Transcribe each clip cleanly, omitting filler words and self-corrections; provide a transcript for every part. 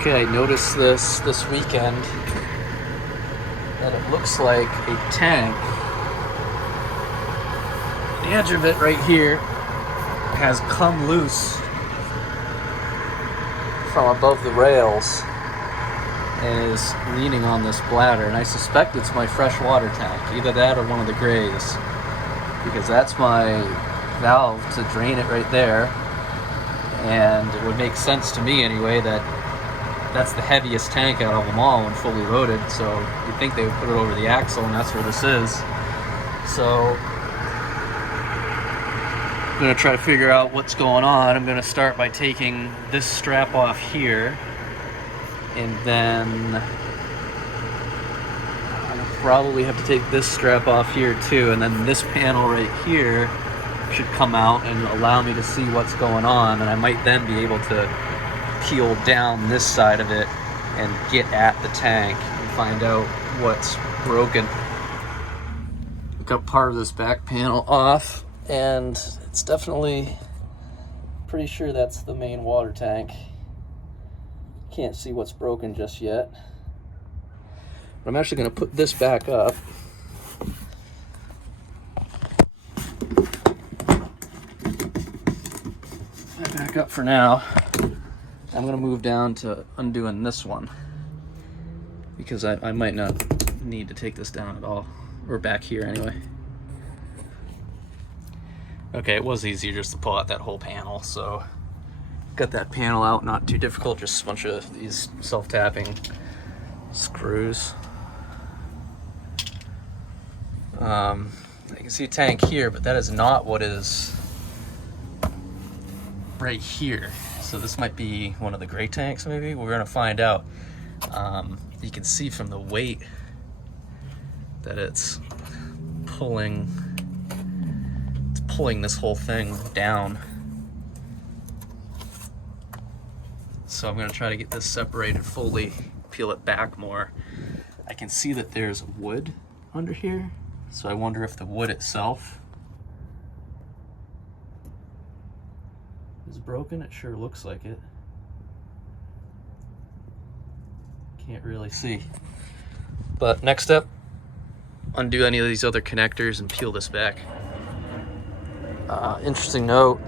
Okay, I noticed this weekend that it looks like a tank, the edge of it right here, has come loose from above the rails and is leaning on this bladder, and I suspect it's my freshwater tank, either that or one of the grays, because that's my valve to drain it right there. And it would make sense to me anyway that that's the heaviest tank out of them all when fully loaded, so you'd think they would put it over the axle, and that's where this is. So I'm going to try to figure out what's going on. I'm going to start by taking this strap off here, and then I'll probably have to take this strap off here too, and then this panel right here should come out and allow me to see what's going on, and I might then be able to peel down this side of it and get at the tank and find out what's broken. Got part of this back panel off, and it's definitely pretty sure that's the main water tank. Can't see what's broken just yet, but I'm actually going to put this back up. Back up for now. I'm going to move down to undoing this one, because I might not need to take this down at all, or back here anyway. Okay, it was easier just to pull out that whole panel, so got that panel out, not too difficult, just a bunch of these self-tapping screws. I can see a tank here, but that is not what is right here. So this might be one of the gray tanks, maybe. We're gonna find out. You can see from the weight that it's pulling this whole thing down. So I'm gonna try to get this separated fully, peel it back more. I can see that there's wood under here, so I wonder if the wood itself is broken. It sure looks like it. Can't really see. But next step, undo any of these other connectors and peel this back. Interesting note,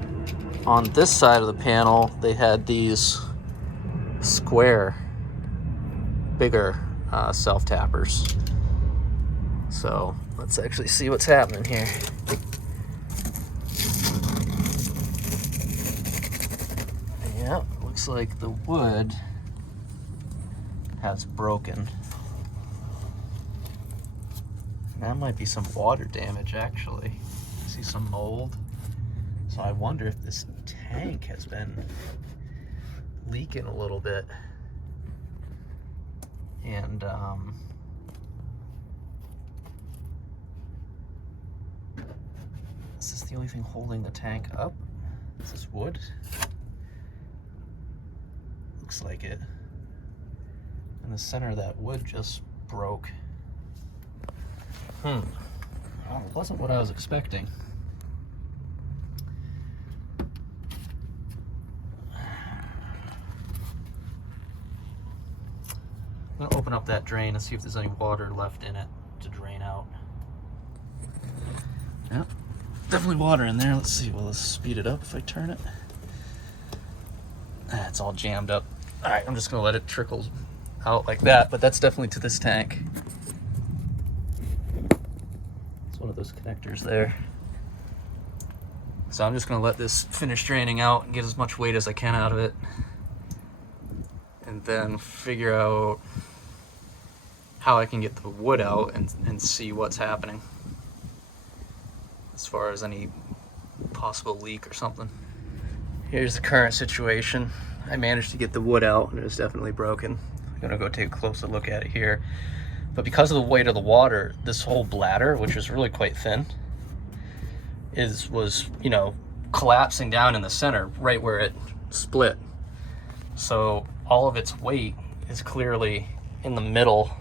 on this side of the panel they had these square, bigger self-tappers. So let's actually see what's happening here. Yeah, looks like the wood has broken. That might be some water damage, actually. I see some mold. So I wonder if this tank has been leaking a little bit. And is this the only thing holding the tank up? Is this wood? Looks like it. And the center of that wood just broke. Well, it wasn't what I was expecting. I'm gonna open up that drain and see if there's any water left in it to drain out. Yep, definitely water in there. Let's see, will this speed it up if I turn it? It's all jammed up. All right, I'm just gonna let it trickle out like that, but that's definitely to this tank. It's one of those connectors there. So I'm just gonna let this finish draining out and get as much weight as I can out of it, and then figure out how I can get the wood out and see what's happening as far as any possible leak or something. Here's the current situation. I managed to get the wood out, and it was definitely broken. I'm gonna go take a closer look at it here. But because of the weight of the water, this whole bladder, which is really quite thin, was collapsing down in the center, right where it split. So all of its weight is clearly in the middle,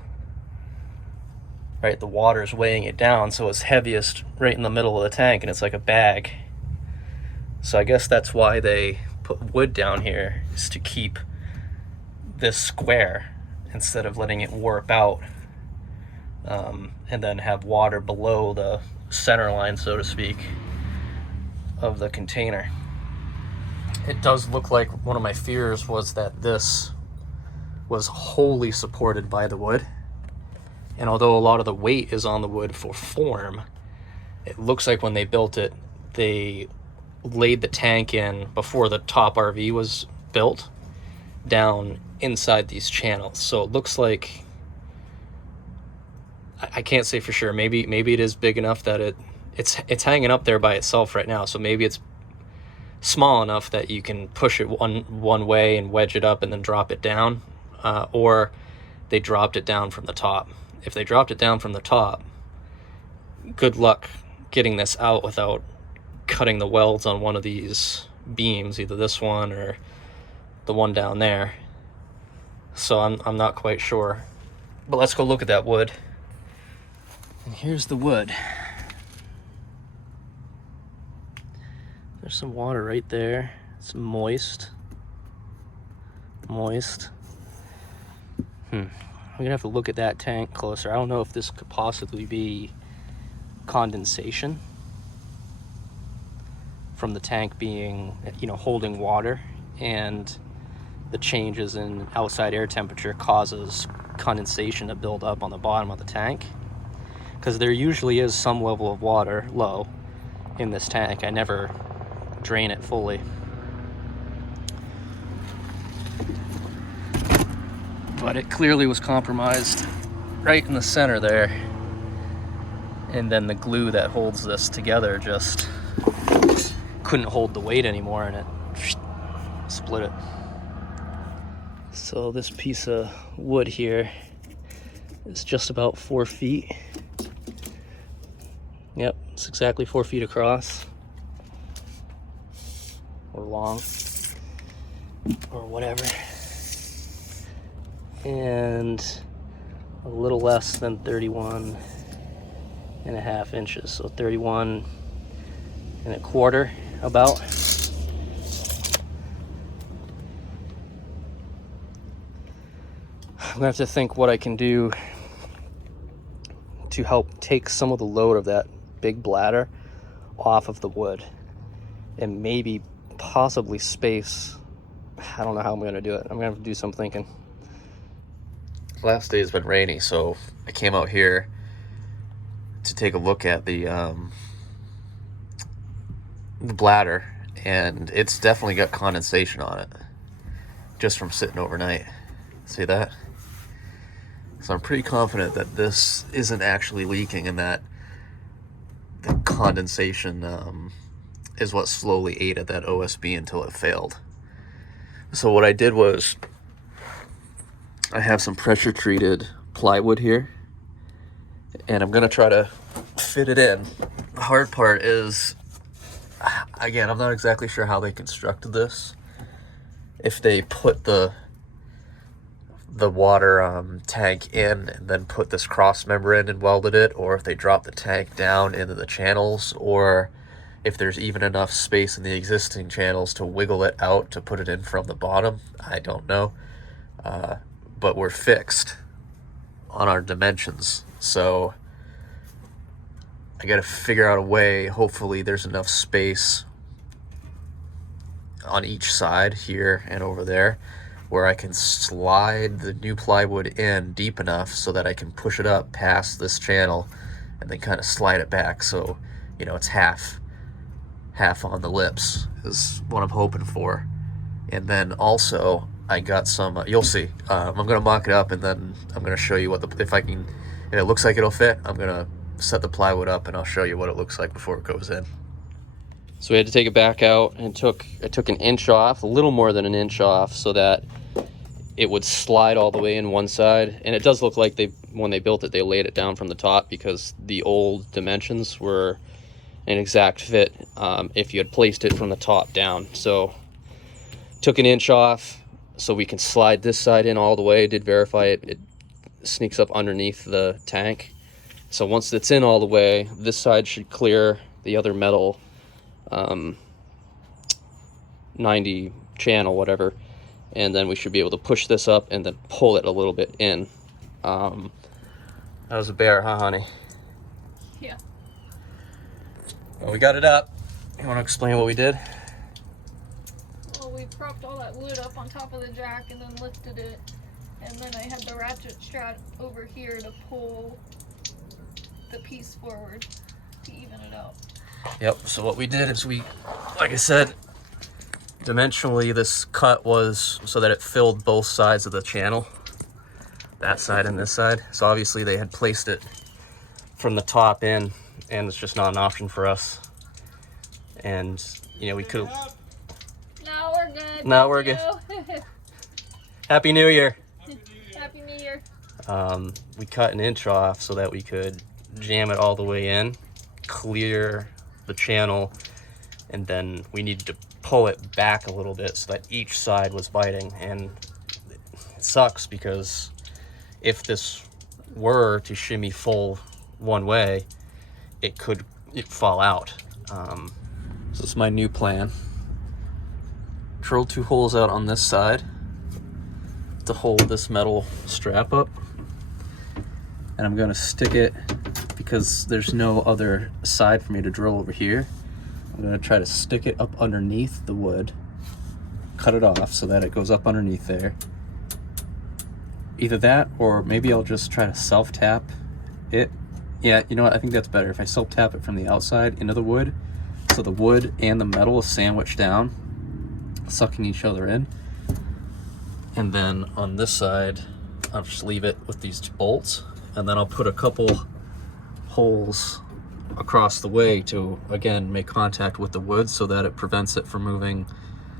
right? The water is weighing it down, so it's heaviest right in the middle of the tank, and it's like a bag. So I guess that's why they put wood down here, is to keep this square instead of letting it warp out, and then have water below the center line, so to speak, of the container. It does look like one of my fears was that this was wholly supported by the wood, and although a lot of the weight is on the wood for form, it looks like when they built it, they laid the tank in before the top RV was built down inside these channels. So it looks like, I can't say for sure, maybe it is big enough that it's hanging up there by itself right now, so maybe it's small enough that you can push it one way and wedge it up and then drop it down, or they dropped it down from the top. If they dropped it down from the top, good luck getting this out without cutting the welds on one of these beams, either this one or the one down there. So I'm not quite sure, but let's go look at that wood. And here's the wood. There's some water right there. It's moist. I'm gonna have to look at that tank closer. I don't know if this could possibly be condensation from the tank being, holding water, and the changes in outside air temperature causes condensation to build up on the bottom of the tank, because there usually is some level of water low in this tank. I never drain it fully. But it clearly was compromised right in the center there, and then the glue that holds this together just couldn't hold the weight anymore, and it split it. So this piece of wood here is just about 4 feet. Yep, it's exactly 4 feet across, or long, or whatever, and a little less than 31.5 inches, so 31.25 about. I'm gonna have to think what I can do to help take some of the load of that big bladder off of the wood, and maybe possibly space. I don't know how I'm gonna do it. I'm gonna have to do some thinking. Last day has been rainy, so I came out here to take a look at the bladder, and it's definitely got condensation on it just from sitting overnight. See that? So I'm pretty confident that this isn't actually leaking, and that the condensation is what slowly ate at that OSB until it failed. So what I did was, I have some pressure treated plywood here, and I'm gonna try to fit it in. The hard part is, again, I'm not exactly sure how they constructed this. If they put the water tank in and then put this cross member in and welded it, or if they dropped the tank down into the channels, or if there's even enough space in the existing channels to wiggle it out to put it in from the bottom, I don't know. But we're fixed on our dimensions, so I gotta figure out a way. Hopefully there's enough space on each side here and over there where I can slide the new plywood in deep enough so that I can push it up past this channel and then kind of slide it back, so it's half on the lips is what I'm hoping for. And then also I got some, you'll see, I'm gonna mock it up, and then I'm gonna show you what if it looks like it'll fit, I'm gonna set the plywood up and I'll show you what it looks like before it goes in. So we had to take it back out, and I took an inch off, a little more than an inch off, so that it would slide all the way in one side. And it does look like when they built it, they laid it down from the top, because the old dimensions were an exact fit if you had placed it from the top down. So took an inch off so we can slide this side in all the way. Did verify it sneaks up underneath the tank. So once it's in all the way, this side should clear the other metal 90 channel, whatever, and then we should be able to push this up and then pull it a little bit in. That was a bear, huh, honey? Yeah. Well, we got it up. You want to explain what we did? Well, we propped all that wood up on top of the jack and then lifted it. And then I had the ratchet strap over here to pull the piece forward to even it out. Yep, so what we did is we, like I said, dimensionally this cut was so that it filled both sides of the channel. That side and this side. So obviously they had placed it from the top in, and it's just not an option for us. And, you know, we could have... No, we're good. No, we're good. Happy New Year. Happy New Year. We cut an inch off so that we could jam it all the way in, clear the channel, and then we needed to pull it back a little bit so that each side was biting. And it sucks because if this were to shimmy full one way, it could fall out. So this is my new plan. Drill 2 holes out on this side to hold this metal strap up, and I'm gonna stick it, because there's no other side for me to drill over here. I'm gonna try to stick it up underneath the wood, cut it off so that it goes up underneath there. Either that, or maybe I'll just try to self-tap it. Yeah, you know what, I think that's better. If I self-tap it from the outside into the wood, so the wood and the metal is sandwiched down, sucking each other in. And then on this side, I'll just leave it with these bolts, and then I'll put a couple holes across the way to, again, make contact with the wood so that it prevents it from moving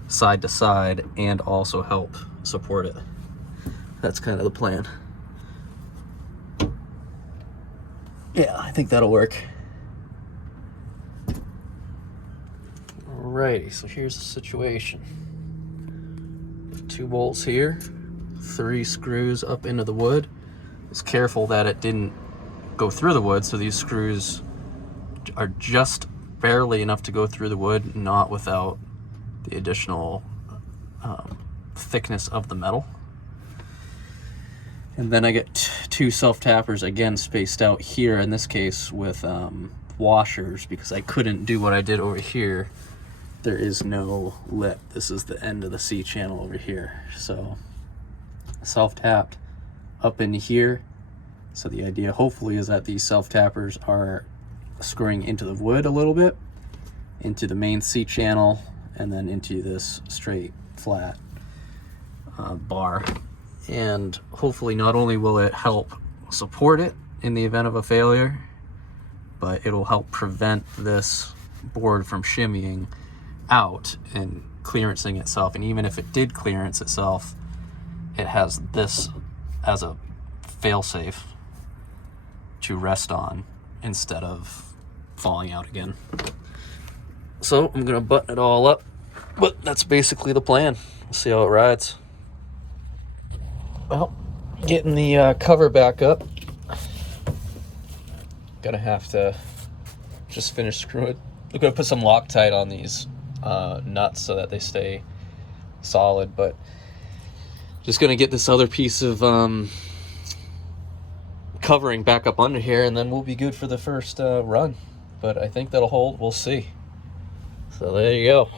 side to side and also help support it. That's kind of the plan. Yeah, I think that'll work. Alrighty, so here's the situation. 2 bolts here, 3 screws up into the wood. I was careful that it didn't go through the wood, so these screws are just barely enough to go through the wood, not without the additional thickness of the metal. And then I get 2 self-tappers, again spaced out here, in this case with washers, because I couldn't do what I did over here. There is no lip. This is the end of the C channel over here. So self-tapped up in here. So the idea hopefully is that these self-tappers are screwing into the wood a little bit, into the main C channel, and then into this straight flat bar. And hopefully not only will it help support it in the event of a failure, but it'll help prevent this board from shimmying out and clearancing itself. And even if it did clearance itself, it has this as a fail-safe to rest on instead of falling out again. So I'm gonna button it all up, but that's basically the plan. We'll see how it rides. Well, getting the cover back up. Gonna have to just finish screwing it. I'm gonna put some Loctite on these nuts so that they stay solid, but just gonna get this other piece of covering back up under here, and then we'll be good for the first run. But I think that'll hold. We'll see. So there you go.